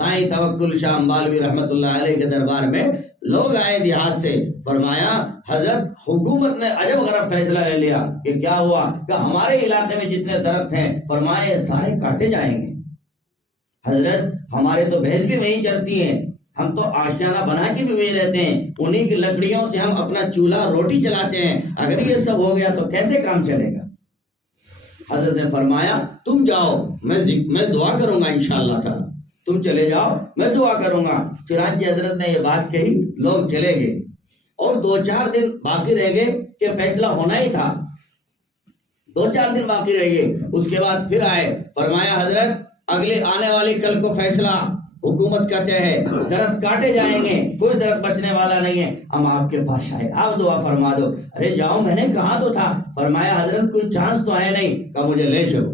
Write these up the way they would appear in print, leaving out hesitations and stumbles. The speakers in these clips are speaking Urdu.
سائیں توکل شاہ امبالوی رحمت اللہ علیہ کے دربار میں لوگ آئے دیہات سے، فرمایا حضرت حکومت نے عجب غرب فیصلہ لے لیا کہ کیا ہوا کہ ہمارے علاقے میں جتنے درخت ہیں فرمایا سارے کاٹے جائیں گے۔ حضرت ہمارے تو بھینس بھی وہیں چرتی ہیں، ہم تو آشیانہ بنا کے بھی وہیں رہتے ہیں، انہی کی لکڑیوں سے ہم اپنا چولہا روٹی چلاتے ہیں، اگر یہ سب ہو گیا تو کیسے کام چلے گا؟ حضرت نے فرمایا تم جاؤ، میں دعا کروں گا انشاءاللہ تعالی، تم چلے جاؤ میں دعا کروں گا۔ چنانچہ حضرت نے یہ بات کہی، لوگ چلے گئے اور 2-4 دن باقی رہ گئے کہ فیصلہ ہونا ہی تھا، 2-4 دن باقی رہ گئے۔ اس کے بعد پھر آئے، فرمایا حضرت اگلے آنے والی کل کو فیصلہ حکومت کہتے ہیں درخت کاٹے جائیں گے، کوئی درخت بچنے والا نہیں ہے، ہم آپ کے پاس آئے، آپ دعا فرما دو۔ ارے جاؤ، میں نے کہا تو تھا۔ فرمایا حضرت کوئی چانس تو ہے نہیں، کہ مجھے لے چلو۔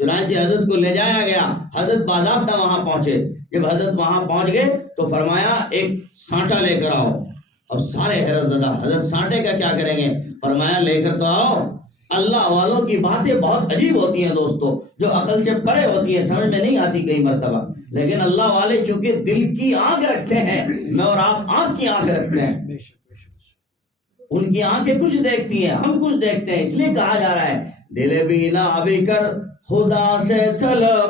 چنانچہ حضرت کو لے جایا گیا، حضرت باضابطہ وہاں پہنچے۔ جب حضرت وہاں پہنچ گئے تو فرمایا ایک سانٹا لے کر آؤ۔ اب سارے حیرت زدہ، حضرت سانٹے کا کیا کریں گے؟ فرمایا لے کر تو آؤ۔ اللہ والوں کی باتیں بہت عجیب ہوتی ہیں دوستو، جو عقل سے پرے ہوتی ہیں، سمجھ میں نہیں آتی کئی مرتبہ، لیکن اللہ والے چونکہ دل کی آنکھ رکھتے ہیں، میں اور آپ آنکھ کی آنکھ رکھتے ہیں، ان کی آنکھیں کچھ دیکھتی ہیں، ہم کچھ دیکھتے ہیں، اس لیے کہا جا رہا ہے دل بینا بھی کر خدا سے طلب،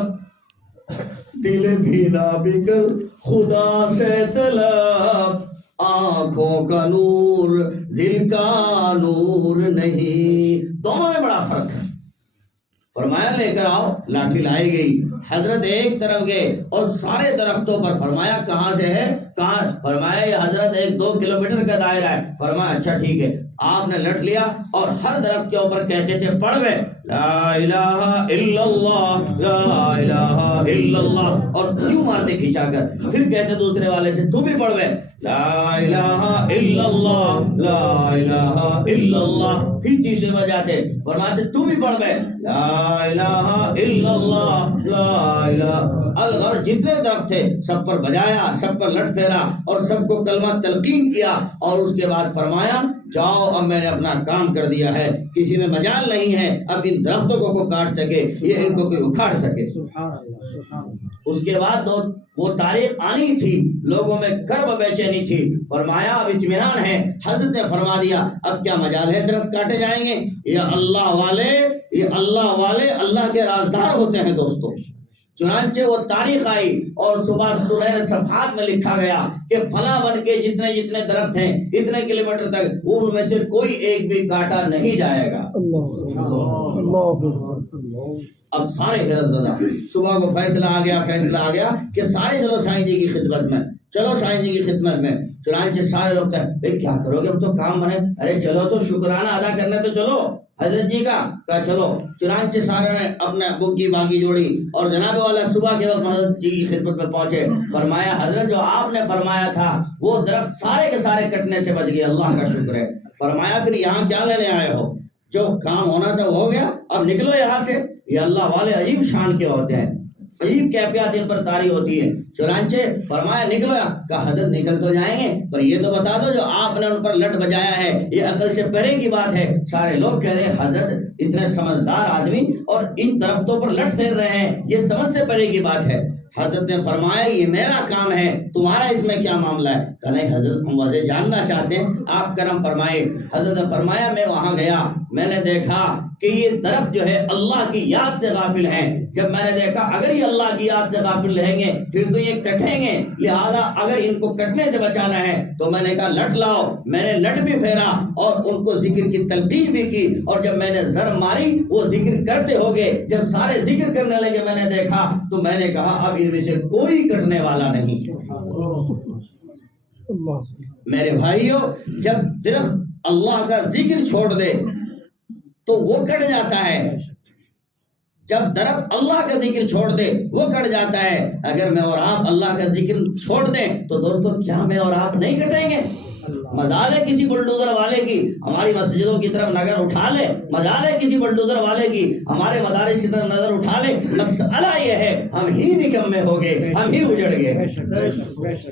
دل بینا بھی کر خدا سے طلب، آنکھوں کا نور دل کا نور نہیں، دونوں میں بڑا فرق ہے۔ فرمایا لے کر آؤ، لاٹھی لائی گئی، حضرت ایک طرف گئے اور سارے درختوں پر، فرمایا کہاں سے ہے؟ کہاں؟ فرمایا یہ حضرت 1-2 کلومیٹر کا دائرہ ہے۔ فرمایا اچھا ٹھیک ہے۔ آپ نے لٹ لیا اور ہر درخت کے اوپر کہتے تھے پڑھ گئے لا الہ الا اللہ لا الہ الا اللہ، اور کیوں مارتے کھینچا کر، پھر کہتے دوسرے والے سے تو بھی پڑھ گئے لا الہ الا اللہ لا الہ الا اللہ، پھر تیسرے بجاتے فرماتے تو بھی پڑھ گئے لا الہ الا اللہ لا الہ الغرض، جتنے درخت تھے سب پر بجایا، سب پر لٹ پھیرا اور سب کو کلمہ تلقین کیا، اور اس کے بعد فرمایا جاؤ اب میں نے اپنا کام کر دیا ہے، کسی میں مجال نہیں ہے اب ان درختوں کو کوئی کاٹ سکے، یہ ان کو کوئی اکھاڑ سکے۔ اس کے بعد وہ تاریخ آنی تھی، لوگوں میں کرب بے چینی تھی، فرمایا اب اطمینان ہے۔ حضرت نے فرما دیا اب کیا مجال ہے درخت کاٹے جائیں گے؟ یہ اللہ والے اللہ کے رازدار ہوتے ہیں دوستو۔ چنانچہ وہ تاریخ آئی اور صبح سنہرے صفحات میں لکھا گیا کہ فلاں بن کے جتنے جتنے درخت ہیں اتنے کلومیٹر تک ان میں سے کوئی ایک بھی کاٹا نہیں جائے گا۔ اب سارے حیرت زدہ، صبح کو فیصلہ آ گیا کہ سارے چلو سائیں جی کی خدمت میں، چلو سائیں جی کی خدمت میں۔ چنانچہ سارے لوگ کہتے کیا کرو گے، اب تو کام بنے، ارے چلو تو شکرانہ ادا کرنے تو چلو حضرت جی کا، کہا چلو۔ چنانچہ سارے نے اپنے بگی باغی جوڑی اور جناب والا صبح کے وقت حضرت جی کی خدمت میں پہنچے۔ فرمایا حضرت جو آپ نے فرمایا تھا وہ درخت سارے کے سارے کٹنے سے بچ گئے، اللہ کا شکر ہے۔ فرمایا پھر یہاں کیا لینے آئے ہو؟ جو کام ہونا تھا وہ ہو گیا، اب نکلو یہاں سے۔ یہ اللہ والے عجیب شان کے ہوتے ہیں، عجیب کیفیات ان پر طاری ہوتی ہے۔ چنانچہ فرمایا نکلو، کہا حضرت نکل تو جائیں گے پر یہ تو بتا دو جو آپ نے ان پر لٹ بجایا ہے یہ عقل سے پرے کی بات ہے۔ سارے لوگ کہہ رہے ہیں حضرت اتنے سمجھدار آدمی اور ان درختوں پر لٹ پھیر رہے ہیں، یہ سمجھ سے پرے کی بات ہے۔ حضرت نے فرمایا یہ میرا کام ہے، تمہارا اس میں کیا معاملہ ہے؟ کہ نہیں حضرت ہم وجہ جاننا چاہتے ہیں، آپ کرم فرمائے۔ حضرت نے فرمایا میں وہاں گیا، میں نے دیکھا کہ یہ درخت جو ہے اللہ کی یاد سے غافل ہیں۔ جب میں نے دیکھا اگر یہ اللہ کی یاد سے غافل رہیں گے پھر تو یہ کٹیں گے، لہذا اگر ان کو کٹنے سے بچانا ہے تو میں نے کہا لٹ لاؤ۔ میں نے لٹ بھی پھیرا اور ان کو ذکر کی تلقین بھی کی، اور جب میں نے زر ماری وہ ذکر کرتے ہو گئے۔ جب سارے ذکر کرنے لگے میں نے دیکھا تو میں نے کہا اب ان میں سے کوئی کٹنے والا نہیں۔ میرے بھائیو، جب درخت اللہ کا ذکر چھوڑ دے تو وہ کٹ جاتا ہے، جب درخت اللہ کا ذکر چھوڑ دے وہ کٹ جاتا ہے۔ اگر میں اور آپ اللہ کا ذکر چھوڑ دیں تو دوستو کیا میں اور آپ نہیں کٹیں گے؟ مجال ہے کسی بلڈوزر والے کی ہماری مسجدوں کی طرف نظر اٹھا لے، مجال ہے کسی بلڈوزر والے کی ہمارے مدارس کی طرف نظر اٹھا لے، مسئلہ یہ ہے ہم ہی نکمے ہو گئے، ہم ہی اجڑ گئے،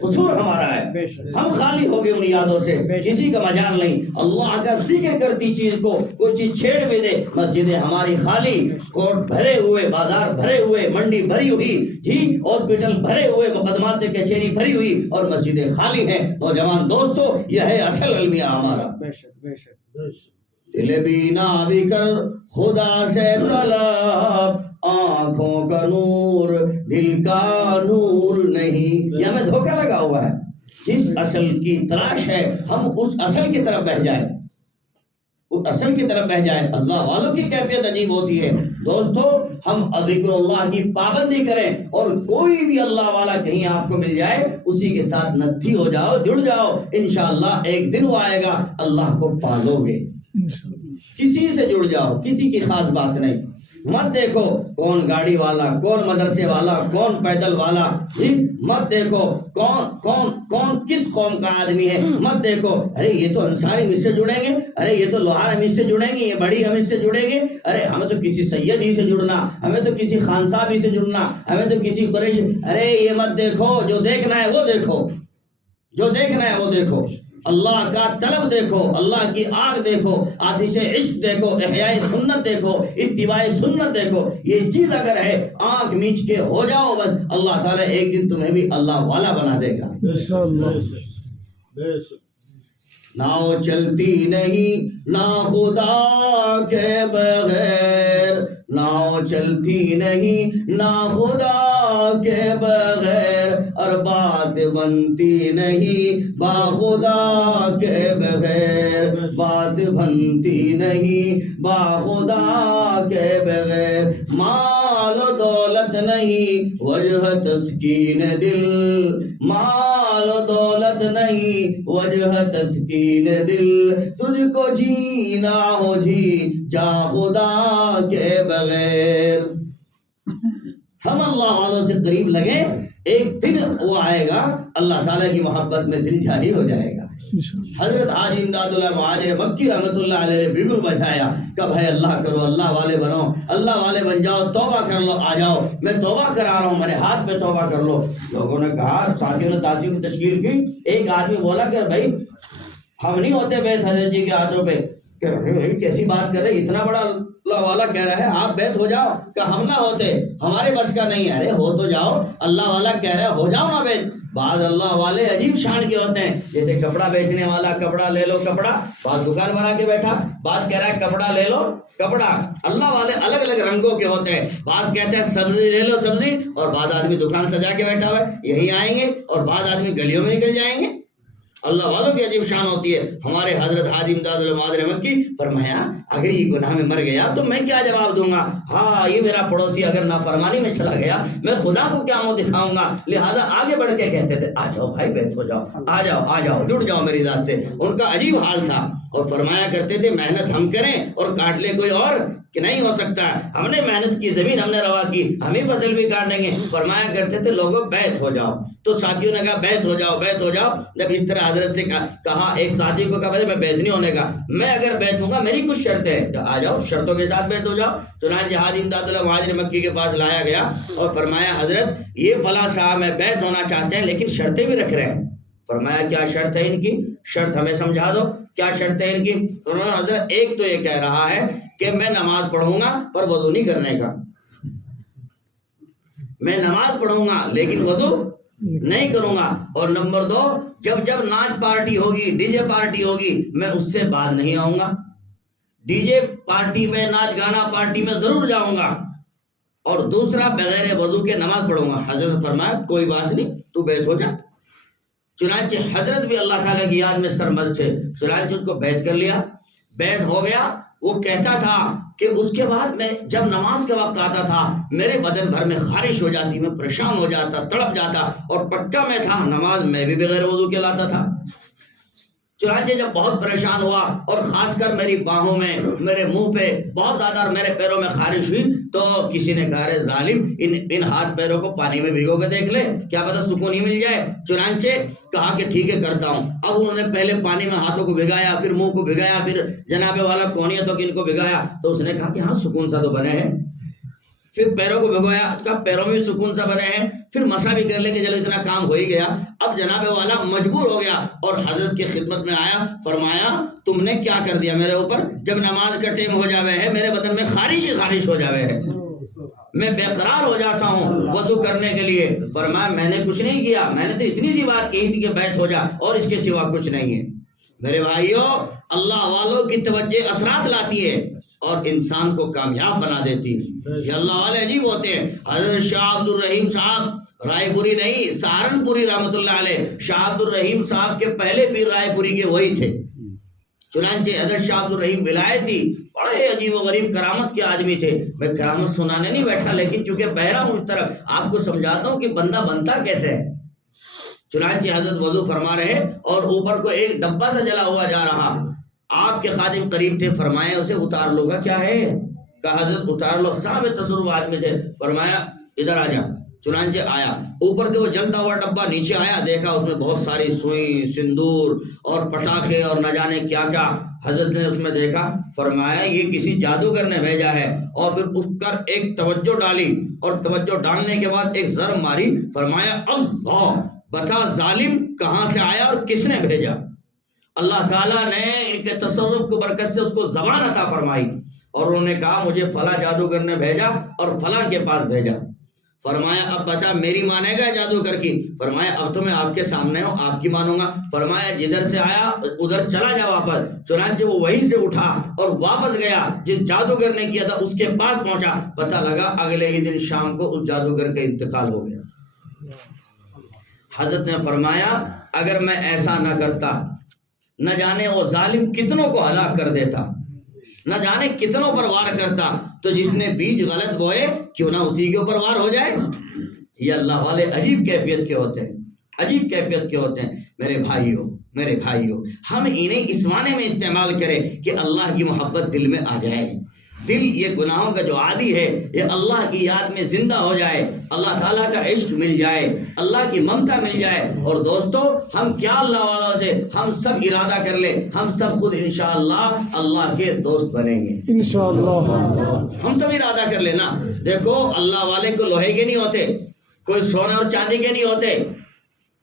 قصور ہمارا ہے، ہم خالی ہو گئے ان یادوں سے، کسی کا مجال نہیں۔ اللہ کا ذکر کرتی چیز کو کوئی چیز چھیڑ بھی دے، مسجدیں ہماری خالی، کورٹ بھرے ہوئے، بازار بھرے ہوئے، منڈی بھری ہوئی، جی ہاسپٹل بھرے ہوئے، مقدمات سے کچہری بھری ہوئی اور مسجدیں خالی ہیں۔ نوجوان دوستو، یہ ہے اصل المیہ ہمارا۔ دل بینا بھی کر خدا سے طلب، آنکھوں کا نور دل کا نور نہیں۔ یہ ہمیں دھوکہ لگا ہوا ہے، جس اصل کی تلاش ہے ہم اس اصل کی طرف بہ جائیں، اس اصل کی طرف بہ جائیں۔ اللہ والوں کی کیفیت عجیب ہوتی ہے دوستو، ہم ذکر اللہ کی پابندی کریں اور کوئی بھی اللہ والا کہیں آپ کو مل جائے اسی کے ساتھ نتھی ہو جاؤ، جڑ جاؤ، انشاءاللہ ایک دن وہ آئے گا اللہ کو پالو گے۔ کسی سے جڑ جاؤ، کسی کی خاص بات نہیں، مت دیکھو کون گاڑی والا، کون مدرسے والا، کون پیدل والا، جی مت دیکھو کون کس قوم کا آدمی ہے، مت دیکھو ارے یہ تو انصاری مجھ سے جڑیں گے، ارے یہ تو لوہار ہم اس سے جڑیں گے، یہ بڑی ہم اس سے جڑیں گے، ارے ہمیں تو کسی سید ہی سے جڑنا، ہمیں تو کسی خان صاحب ہی سے جڑنا، ہمیں تو کسی قریش، ارے یہ مت دیکھو، جو دیکھنا ہے وہ دیکھو، جو دیکھنا ہے وہ دیکھو، اللہ کا طلب دیکھو، اللہ کی آگ دیکھو، آتش عشق دیکھو، احیاء سنت دیکھو، اتباع سنت دیکھو۔ یہ چیز اگر ہے آنکھ میچ کے ہو جاؤ بس، اللہ تعالیٰ ایک دن تمہیں بھی اللہ والا بنا دے گا۔ ناؤ چلتی نہیں نا خدا کے بغیر، ناؤ چلتی نہیں نا خدا کے بغیر، اور بات بنتی نہیں با خدا کے بغیر، بات بنتی نہیں با خدا کے بغیر، مال و دولت نہیں وجہ تسکین دل، مال و دولت نہیں وجہ تسکین دل، تجھ کو جینا ہو جی جا خدا کے بغیر۔ ہم اللہ والوں سے قریب لگے، ایک دن وہ آئے گا اللہ تعالیٰ کی محبت میں دل جاری ہو جائے گا۔ حضرت حاجی امداد اللہ مہاجر مکی رحمۃ اللہ علیہ نے بگل بجایا کہ بھائی اللہ کرو، اللہ والے بنو، اللہ والے بن جاؤ، توبہ کر لو، آ جاؤ میں توبہ کرا رہا ہوں، میرے ہاتھ پہ توبہ کر لو۔ لوگوں نے کہا، ساتھیوں نے تعظیم کی تشکیل کی، ایک آدمی بولا کہ بھائی ہم نہیں ہوتے بیت حضرت جی کے ہاتھوں پہ، کہ کیسی بات کر رہے، اتنا بڑا اللہ والا کہہ رہا ہے آپ بیت ہو جاؤ، کہ ہم نہ ہوتے، ہمارے بس کا نہیں ہے۔ ارے ہو تو جاؤ، اللہ والا کہہ رہا ہے ہو جاؤ نا بیت۔ بعض اللہ والے عجیب شان کے ہوتے ہیں، جیسے کپڑا بیچنے والا کپڑا لے لو کپڑا، بعض دکان بنا کے بیٹھا، بعض کہہ رہا ہے کپڑا لے لو کپڑا۔ اللہ والے الگ الگ رنگوں کے ہوتے ہیں، بعض کہتے ہیں سبزی لے لو سبزی، اور بعض آدمی دکان سجا کے بیٹھا ہوا ہے یہی آئیں گے، اور بعض آدمی گلیوں میں نکل جائیں گے۔ اللہ والوں کی عجیب شان ہوتی ہے۔ ہمارے حضرت حاجی امداد المہاجر مکی فرمایا اگر یہ گناہ میں مر گیا تو میں کیا جواب دوں گا؟ ہاں یہ میرا پڑوسی اگر نافرمانی میں چلا گیا میں خدا کو کیا منہ دکھاؤں گا؟ لہٰذا آگے بڑھ کے کہتے تھے آ جاؤ بھائی بیت ہو جاؤ، آ جاؤ جڑ جاؤ میری ذات سے۔ ان کا عجیب حال تھا، اور فرمایا کرتے تھے محنت ہم کریں اور کاٹ لے کوئی اور کہ نہیں ہو سکتا، ہم نے محنت کی، زمین ہم نے روا کی، ہم ہی فصل بھی کاٹ دیں گے۔ فرمایا کرتے تھے لوگوں بیت ہو جاؤ، تو ساتھیوں نے کہا بیت ہو جاؤ بیت ہو جاؤ۔ جب اس طرح حضرت سے کہا، ایک ساتھی کو کہا میں بیت نہیں ہونے کا، میں اگر بیت ہوں گا میری کچھ شرطیں ہیں، آ جاؤ شرطوں کے ساتھ بیت ہو جاؤ۔ چنانچہ حاجی امداد اللہ مہاجر مکی کے پاس لایا گیا اور فرمایا حضرت یہ فلاں صاحب میں بیت ہونا چاہتے ہیں لیکن شرطیں بھی رکھ رہے ہیں۔ فرمایا کیا شرط ہے ان کی؟ شرط ہمیں سمجھا دو، کیا شرط ہے ان کی؟ فرمایا حضرت ایک تو یہ کہہ رہا ہے کہ میں نماز پڑھوں گا پر وضو نہیں کرنے کا، میں نماز پڑھوں گا لیکن وضو نہیں کروں گا، اور نمبر دو جب ناچ پارٹی ہوگی، ڈی جے پارٹی ہوگی میں اس سے بعد نہیں آؤں گا، ڈی جے پارٹی میں ناچ گانا پارٹی میں ضرور جاؤں گا، اور دوسرا بغیر وضو کے نماز پڑھوں گا۔ حضرت فرمایا کوئی بات نہیں تو بیت ہو جا۔ چنانچہ حضرت بھی اللہ تعالیٰ کی یاد میں سرمست تھے، چنانچہ اس کو بیت کر لیا، بیت ہو گیا۔ وہ کہتا تھا کہ اس کے بعد میں جب نماز کا وقت آتا تھا میرے بدن بھر میں خارش ہو جاتی، میں پریشان ہو جاتا، تڑپ جاتا، اور پکا میں تھا نماز میں بھی بغیر وضو کے لاتا تھا۔ چنانچہ جب بہت پریشان ہوا اور خاص کر میری باہوں میں میرے منہ پہ بہت زیادہ اور میرے پیروں میں خارش ہوئی تو کسی نے کہا رے ظالم ان ہاتھ پیروں کو پانی میں بھگو کے دیکھ لے، کیا پتہ سکون ہی مل جائے۔ چنانچہ کہا کہ ٹھیک ہے کرتا ہوں۔ اب انہوں نے پہلے پانی میں ہاتھوں کو بھگایا، پھر منہ کو بھگایا، پھر جناب والا کونیتوں کی ان کو بھگایا، تو اس نے کہا کہ ہاں سکون سا تو بنے ہیں۔ پھر پیروں کو بھگویا، کہا پیروں میں بھی سکون سا بنے ہیں، پھر مسا بھی کر لیں کہ چلو اتنا کام ہو ہی گیا۔ اب جناب والا مجبور ہو گیا اور حضرت کی خدمت میں آیا، فرمایا تم نے کیا کر دیا میرے اوپر، جب نماز کا ٹائم ہو جاوے ہے میرے بدن میں خارش ہی خارش ہو جاوے ہے، میں بے قرار ہو جاتا ہوں وضو کرنے کے لیے۔ فرمایا میں نے کچھ نہیں کیا، میں نے تو اتنی سی بات کہی تھی کہ بیٹھ ہو جا، اور اس کے سوا کچھ نہیں ہے۔ میرے بھائیوں، اللہ والوں کی توجہ اثرات لاتی ہے اور انسان کو کامیاب بنا دیتی ہے۔ یہ اللہ والے عجیب ہوتے ہیں۔ حضرت شاہ عبد الرحیم صاحب رائے پوری نہیں سہارنپوری رحمۃ اللہ علیہ، شاہ عبد الرحیم صاحب کے پہلے پیر رائے پوری کے وہی تھے۔ چنانچہ حضرت شاہ عبد الرحیم ولایتی بڑے عجیب و غریب کرامت کے آدمی تھے۔ میں کرامت سنانے نہیں بیٹھا، لیکن چونکہ بہرا ہوں اس طرف آپ کو سمجھاتا ہوں کہ بندہ بنتا کیسے ہے۔ چنانچہ حضرت وضو فرما رہے اور اوپر کو ایک ڈبہ سے جلا ہوا جا رہا، آپ کے خادم قریب تھے، فرمایا اسے اتار لو گا، کیا ہے؟ کہا حضرت اتار لو، صاحب تصرف آدمی تھے، فرمایا ادھر آ جا۔ چنانچہ آیا، اوپر سے وہ جلتا ہوا ڈبہ نیچے آیا، دیکھا اس میں بہت ساری سوئی سندور اور پٹاخے اور نہ جانے کیا کیا۔ حضرت نے اس میں دیکھا، فرمایا یہ کسی جادوگر نے بھیجا ہے، اور پھر اس پر ایک توجہ ڈالی اور توجہ ڈالنے کے بعد ایک ضرب ماری، فرمایا اللہ بتا ظالم کہاں سے آیا اور کس نے بھیجا؟ اللہ تعالیٰ نے ان کے تصرف کو برکت سے اس کو زبان عطا فرمائی، اور انہوں نے کہا مجھے فلاں جادوگر نے بھیجا اور فلاں کے پاس بھیجا۔ فرمایا اب بتا میری مانے گا جادوگر کی؟ فرمایا اب تو میں آپ کے سامنے ہوں، آپ کی مانوں گا۔ فرمایا جدھر سے آیا ادھر چلا جا واپس۔ چنانچہ وہ وہیں سے اٹھا اور واپس گیا، جس جادوگر نے کیا تھا اس کے پاس پہنچا، پتہ لگا اگلے ہی دن شام کو اس جادوگر کا انتقال ہو گیا۔ حضرت نے فرمایا اگر میں ایسا نہ کرتا، نہ جانے وہ ظالم کتنوں کو ہلاک کر دیتا، نہ جانے کتنوں پر وار کرتا، تو جس نے بیج غلط بوئے کیوں نہ اسی کے اوپر وار ہو جائے۔ یہ اللہ والے عجیب کیفیت کے ہوتے ہیں، عجیب کیفیت کے ہوتے ہیں۔ میرے بھائیوں ہم انہیں اس معنی میں استعمال کریں کہ اللہ کی محبت دل میں آ جائے، دل یہ گناہوں کا جو عادی ہے یہ اللہ کی یاد میں زندہ ہو جائے، اللہ تعالیٰ کا عشق مل جائے، اللہ کی ممتا مل جائے۔ اور دوستو ہم کیا اللہ والوں سے ہم سب ارادہ کر لیں، ہم سب خود انشاءاللہ اللہ کے دوست بنیں گے انشاءاللہ۔ ہم سب ارادہ کر لینا، دیکھو اللہ والے کو لوہے کے نہیں ہوتے، کوئی سونے اور چاندی کے نہیں ہوتے،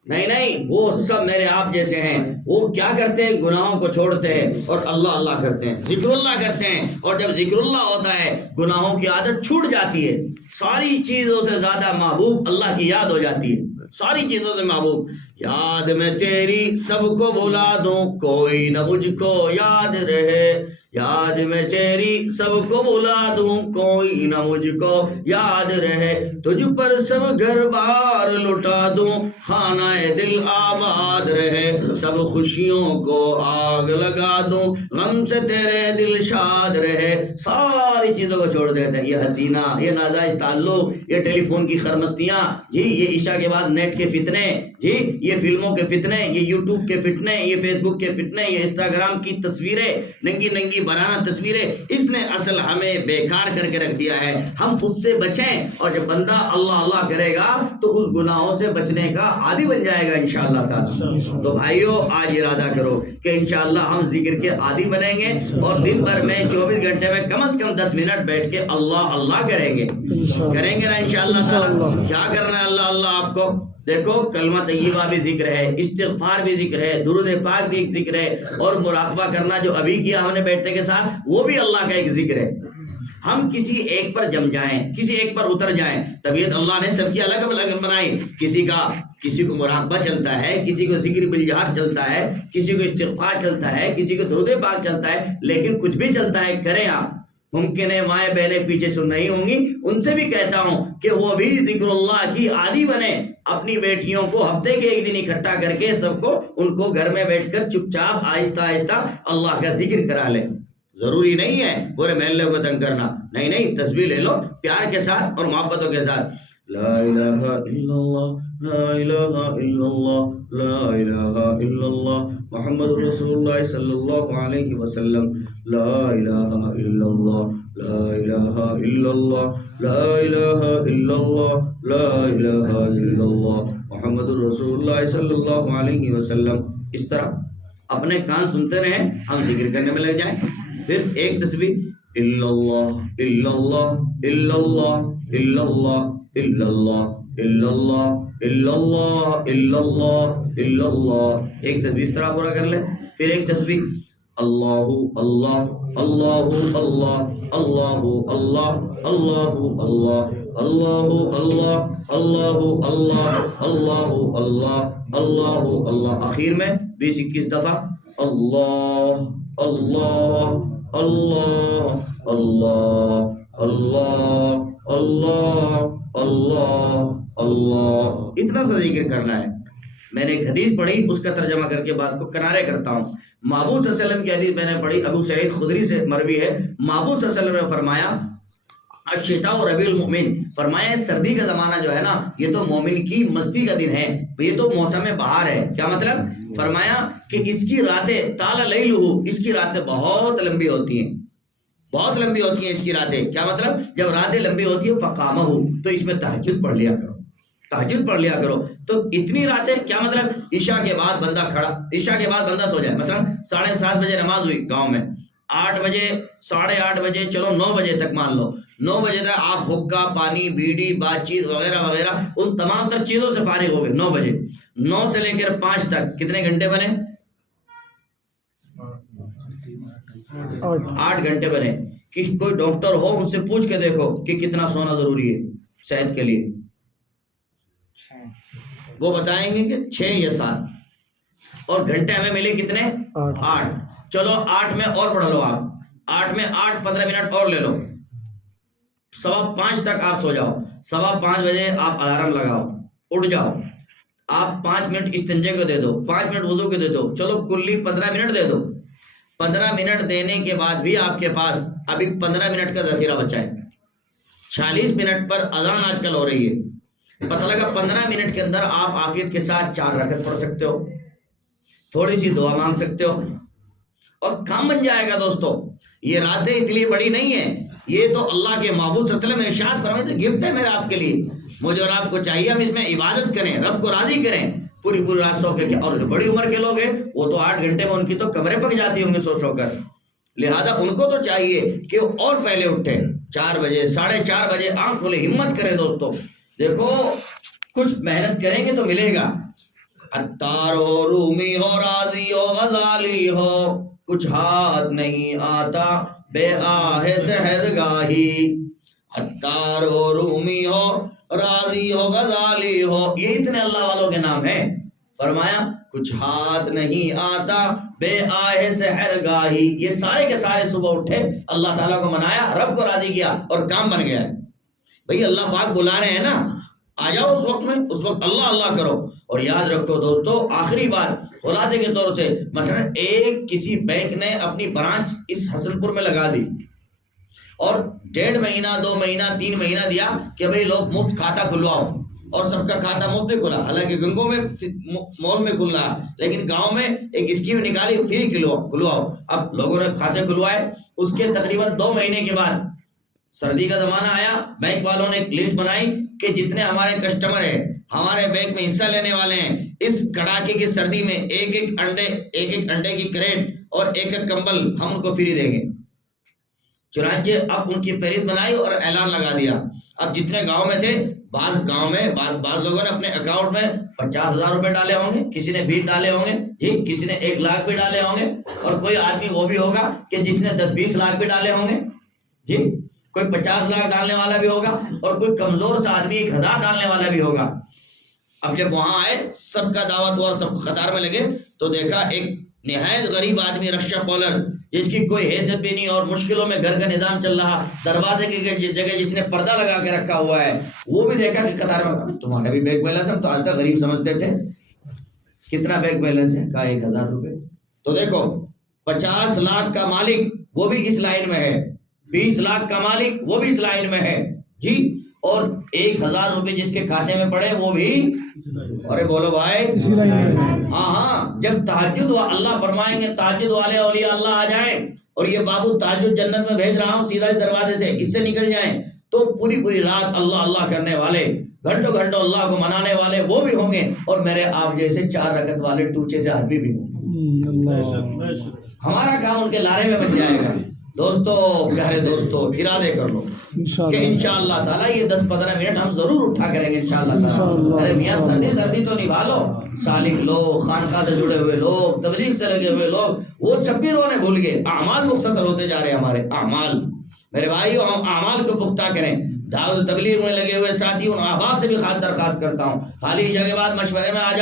نہیں، وہ سب میرے آپ جیسے ہیں۔ وہ کیا کرتے ہیں؟ گناہوں کو چھوڑتے ہیں اور اللہ کرتے ہیں، ذکر اللہ کرتے ہیں، اور جب ذکر اللہ ہوتا ہے گناہوں کی عادت چھوٹ جاتی ہے، ساری چیزوں سے زیادہ محبوب اللہ کی یاد ہو جاتی ہے، ساری چیزوں سے محبوب۔ یاد میں تیری سب کو بھلا دوں، کوئی نہ مجھ کو یاد رہے، یاد میں تیری سب کو بھلا دوں، کوئی نہ مجھ کو یاد رہے، تجھ پر سب گھر بار لٹا دوں، خانہ دل آباد رہے، سب خوشیوں کو آگ لگا دوں، غم سے تیرے دل شاد رہے۔ ساری چیزوں کو چھوڑ دیتے ہیں، یہ حسینہ، یہ ناجائز تعلق، یہ ٹیلی فون کی خرمستیاں، جی یہ عشاء کے بعد نیٹ کے فتنے، جی یہ فلموں کے فتنے، یہ یوٹیوب کے فتنے، یہ فیس بک کے فتنے، یہ انسٹاگرام کی تصویریں، ننگی بنانا تصویریں، اس نے اصل ہمیں بیکار کر کے رکھ دیا ہے۔ ہم اس سے بچیں، اور جب بندہ اللہ کرے گا تو اس گناہوں سے بچنے کا عادی بن جائے گا انشاءاللہ تعالی۔ تو بھائیو آج ارادہ کرو کہ انشاءاللہ ہم ذکر کے عادی بنیں گے، اور دن بھر میں 24 گھنٹے میں کم از کم 10 منٹ بیٹھ کے اللہ کریں گے نا انشاءاللہ تعالی۔ کیا کرنا ہے اللہ آپ کو؟ دیکھو کلمہ طیبہ بھی ذکر ہے، استغفار بھی ذکر ہے، درود پاک بھی ایک ذکر ہے، اور مراقبہ کرنا جو ابھی کیا ہم نے بیٹھنے کے ساتھ وہ بھی اللہ کا ایک ذکر ہے۔ ہم کسی ایک پر جم جائیں، کسی ایک پر اتر جائیں، طبیعت اللہ نے سب کی الگ الگ بنائی، کسی کو مراقبہ چلتا ہے، کسی کو ذکر بالجہر چلتا ہے، کسی کو استغفار چلتا ہے، کسی کو درود پاک چلتا ہے، لیکن کچھ بھی چلتا ہے کریں آپ۔ ممکن ہے مائیں بہنیں پیچھے سن رہی ہوں گی، ان سے بھی کہتا ہوں کہ وہ بھی ذکر اللہ کی عادی بنے، اپنی بیٹیوں کو ہفتے کے ایک دن اکٹھا کر کے سب کو ان کو گھر میں بیٹھ کر چپ چاپ آہستہ اللہ کا ذکر کرا لیں۔ ضروری نہیں ہے پورے محلے کو تنگ کرنا، نہیں تسبیح لے لو پیار کے ساتھ اور محبتوں کے ساتھ، لا الہ الا اللہ، لا الہ الا اللہ، لا الہ الا اللہ، محمد رسول اللہ صلی اللہ علیہ وسلم، لا الہ الا اللہ، لا الہ الا اللہ، لا الہ الا اللہ، لا الہ الا اللہ، محمد رسول اللہ صلی اللہ علیہ وسلم۔ اس طرح اپنے کان سنتے رہیں، ہم ذکر کرنے میں لگ جائیں۔ پھر ایک تسبیح، الا اللہ الا اللہ الا اللہ الا اللہ الا اللہ الا اللہ الا اللہ الا اللہ الا اللہ، ایک تسبیح اس طرح پورا کر لیں۔ پھر ایک تسبیح، اللہ اللہ اللہ اللہ اللہ اللہ اللہ اللہ اللہ اللہ اللہ اللہ اللہ اللہ اللہ اللہ، آخر میں 20-21 دفعہ اللہ اللہ اللہ اللہ اللہ اللہ اللہ اللہ، اتنا سا ذکر کرنا ہے۔ میں نے ایک حدیث پڑھی، اس کا ترجمہ کر کے بات کو کنارے کرتا ہوں۔ محبوب صلی اللہ علیہ وسلم کی حدیث میں نے پڑھی، ابو سعید خدری سے مروی ہے۔ محبوب صلی اللہ علیہ وسلم نے فرمایا الشتاء ربیع المؤمن، فرمایا سردی کا زمانہ جو ہے نا، یہ تو مومن کی مستی کا دن ہے، یہ تو موسم بہار ہے۔ کیا مطلب؟ فرمایا کہ اس کی راتیں طال لیلہ، اس کی راتیں بہت لمبی ہوتی ہیں، بہت لمبی ہوتی ہیں اس کی راتیں۔ کیا مطلب؟ جب راتیں لمبی ہوتی ہیں فقامہ، تو اس میں تہجد پڑھ لیا کرو، تہجد پڑھ لیا کرو۔ تو اتنی راتیں، کیا مطلب؟ عشاء کے بعد بندہ کھڑا، عشاء کے بعد بندہ سو جائے، مثلا 7:30 بجے نماز ہوئی گاؤں میں، 8 بجے 8:30 بجے، چلو 9 بجے تک مان لو، 9 بجے تک آپ حقہ، پانی، بیڑی، بات چیت وغیرہ وغیرہ ان تمام تر چیزوں سے فارغ ہو گئے 9 بجے۔ 9 سے لے کر 5 تک کتنے گھنٹے بنے؟ 8 گھنٹے بنے۔ کہ کوئی ڈاکٹر ہو ان سے پوچھ کے دیکھو کہ کتنا سونا ضروری ہے صحت کے لیے، وہ بتائیں گے کہ 6 یا 7، اور گھنٹے ہمیں ملے کتنے؟ 8۔ چلو 8 میں اور بڑھ لو، آپ 8 میں 8 15 منٹ اور لے لو، 5:15 تک آپ سو جاؤ، 5:15 بجے آپ الارم لگاؤ، اٹھ جاؤ، آپ 5 منٹ استنجے کو دے دو، 5 منٹ وضو کو دے دو، چلو کلی 15 منٹ دے دو۔ 15 منٹ دینے کے بعد بھی آپ کے پاس ابھی 15 منٹ کا ذخیرہ بچا ہے۔ 40 منٹ پر اذان آج کل ہو رہی ہے، پتہ لگا 15 منٹ کے اندر آپ عافیت کے ساتھ 4 رکعت پڑھ سکتے ہو، تھوڑی سی دعا مانگ سکتے ہو، اور کام بن جائے گا۔ دوستو یہ راتیں اس لیے بڑی نہیں ہیں، یہ تو اللہ کے محبوب صلی اللہ علیہ وسلم نے ارشاد فرمایا تھا، گفٹ ہے میرا آپ کے لیے، مجھے اور آپ کو چاہیے ہم اس میں عبادت کریں، رب کو راضی کریں، پوری رات سو کے۔ اور جو بڑی عمر کے لوگ ہیں وہ تو 8 گھنٹے میں ان کی تو کمریں پک جاتی ہوں گے سو کر، لہذا ان کو تو چاہیے کہ وہ اور پہلے اٹھے، 4 بجے 4:30 بجے آنکھ کھولے، ہمت کریں دوستو۔ دیکھو کچھ محنت کریں گے تو ملے گا، عطار ہو، رومی ہو، راضی ہو، غزالی ہو، کچھ ہاتھ نہیں آتا بے آہ سحرگاہی، عطار ہو، رومی ہو، راضی ہو، غزالی ہو، یہ اتنے اللہ والوں کے نام ہیں۔ فرمایا کچھ ہاتھ نہیں آتا بے آہ سحرگاہی، یہ سارے کے سارے صبح اٹھے، اللہ تعالیٰ کو منایا، رب کو راضی کیا، اور کام بن گیا ہے۔ بھئی اللہ پاک بلا رہے ہیں نا، آ جاؤ اس وقت میں، اس وقت اللہ اللہ کرو۔ اور یاد رکھو دوستو، آخری بات خلاصے کے طور سے، مثلا کسی بینک نے اپنی برانچ اس حسن پور میں لگا دی، اور 1.5 مہینہ 2 مہینہ 3 مہینہ دیا کہ بھئی لوگ مفت کھاتا کھلواؤ، اور سب کا کھاتا مفت میں کھلا، حالانکہ گنگوں میں مال میں کھل رہا، لیکن گاؤں میں ایک اسکیم نکالی، فری کھلواؤ۔ اب لوگوں نے کھاتے کھلوائے، اس کے تقریباً 2 مہینے کے بعد سردی کا زمانہ آیا، بینک والوں نے ایک لسٹ بنائی کہ جتنے ہمارے کسٹمر ہیں، ہمارے بینک میں حصہ لینے والے ہیں، اس کڑاکے کی سردی میں ایک انڈے کی کریٹ اور ایک کمبل ہم ان کو فری دیں گے۔ چنانچہ اب ان کی فہرست بنائی اور اعلان لگا دیا۔ اب جتنے گاؤں میں تھے، بعض گاؤں میں بعض لوگوں نے اپنے اکاؤنٹ میں 50,000 روپے ڈالے ہوں گے، کسی نے 20 ڈالے ہوں گے، جی کسی نے 1 لاکھ بھی ڈالے ہوں گے، اور کوئی آدمی وہ بھی ہوگا کہ جس نے 10-20 لاکھ بھی ڈالے ہوں گے، جی کوئی 50 لاکھ ڈالنے والا بھی ہوگا، اور کوئی کمزور سا آدمی 1000 ڈالنے والا بھی ہوگا۔ اب جب وہاں آئے، سب کا دعوت ہوا، سب قطار میں لگے، تو دیکھا ایک نہایت غریب آدمی رکشہ پولر، جس کی کوئی حیثیت بھی نہیں اور مشکلوں میں گھر کا نظام چل رہا، دروازے کی جگہ جس نے پردہ لگا کے رکھا ہوا ہے، وہ بھی دیکھا کہ قطار میں، تمہارا بھی بینک بیلنس ہے، تو آج تک غریب سمجھتے تھے، کتنا بینک بیلنس ہے؟ کہا 1000 روپے۔ تو دیکھو 50 لاکھ کا مالک وہ بھی اس لائن میں ہے، 20 لاکھ کا مالک وہ بھی اس لائن میں ہے، جی اور 1000 روپے جس کے کھاتے میں پڑے وہ بھی، ارے بولو بھائی، ہاں جب تہجد اللہ فرمائیں گے تہجد والے اولیاء اللہ آ جائیں اور یہ بابو تہجد جنت میں بھیج رہا ہوں سیدھا اس دروازے سے، اس سے نکل جائیں، تو پوری رات اللہ اللہ کرنے والے، گھنٹوں اللہ کو منانے والے وہ بھی ہوں گے، اور میرے آپ جیسے 4 رکعت والے ٹوچے سے آدمی بھی ہوں گے۔ ہمارا کام ان کے لارے میں بن جائے گا۔ دوستو، پیارے دوستو، ارادے کر لو کہ انشاءاللہ تعالی یہ 10-15 منٹ ہم ضرور اٹھا کریں گے انشاءاللہ تعالی۔ ارے میاں سردی تو نبھا لو، سالک لوگ، خانقاہ سے جڑے ہوئے لوگ، تبلیغ سے لگے ہوئے لوگ، وہ سب بھی رونے بھول گئے۔ اعمال مختصر ہوتے جا رہے ہیں ہمارے اعمال۔ میرے بھائیو، ہم اعمال کو پختہ کریں۔ دعوت تبلیغ میں لگے ہوئے ساتھی ان احباب سے بھی خاص درخواست کرتا ہوں، خالی جگہ کے بعد مشورے میں آ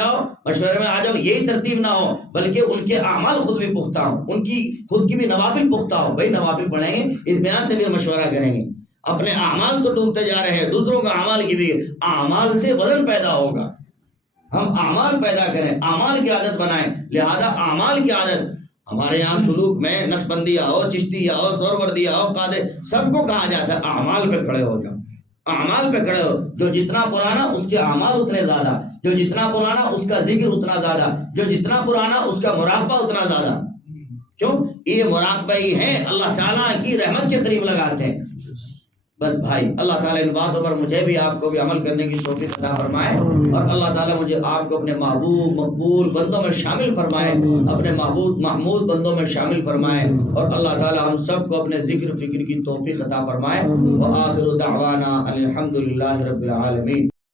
جاؤ، یہی ترتیب نہ ہو، بلکہ ان کے اعمال خود بھی پختہ ہوں، ان کی خود کی بھی نوافل پختہ ہو۔ بھائی نوافل پڑھیں گے، اس بیان سے بھی مشورہ کریں گے۔ اپنے اعمال تو ڈوبتے جا رہے ہیں، دوسروں کا اعمال کی بھی، اعمال سے وزن پیدا ہوگا۔ ہم اعمال پیدا کریں، اعمال کی عادت بنائیں۔ لہذا اعمال کی عادت ہمارے یہاں سلوک میں نقشبندیہ ہو، چشتیہ ہو، سہروردیہ ہو، قادر، سب کو کہا جاتا ہے اعمال پہ کھڑے ہو جاؤ، اعمال پہ کھڑے ہو۔ جو جتنا پرانا اس کے اعمال اتنے زیادہ، جو جتنا پرانا اس کا ذکر اتنا زیادہ، جو جتنا پرانا اس کا مراقبہ اتنا زیادہ۔ کیوں؟ یہ مراقبہ ہی ہے اللہ تعالیٰ کی رحمت کے قریب لگاتے ہیں۔ بس بھائی، اللہ تعالیٰ ان باتوں پر مجھے بھی آپ کو بھی عمل کرنے کی توفیق عطا فرمائے، اور اللہ تعالیٰ مجھے آپ کو اپنے محبوب مقبول بندوں میں شامل فرمائے، اپنے محمود بندوں میں شامل فرمائے، اور اللہ تعالیٰ ہم سب کو اپنے ذکر فکر کی توفیق عطا فرمائے۔ وآخر دعوانا الحمدللہ رب العالمین۔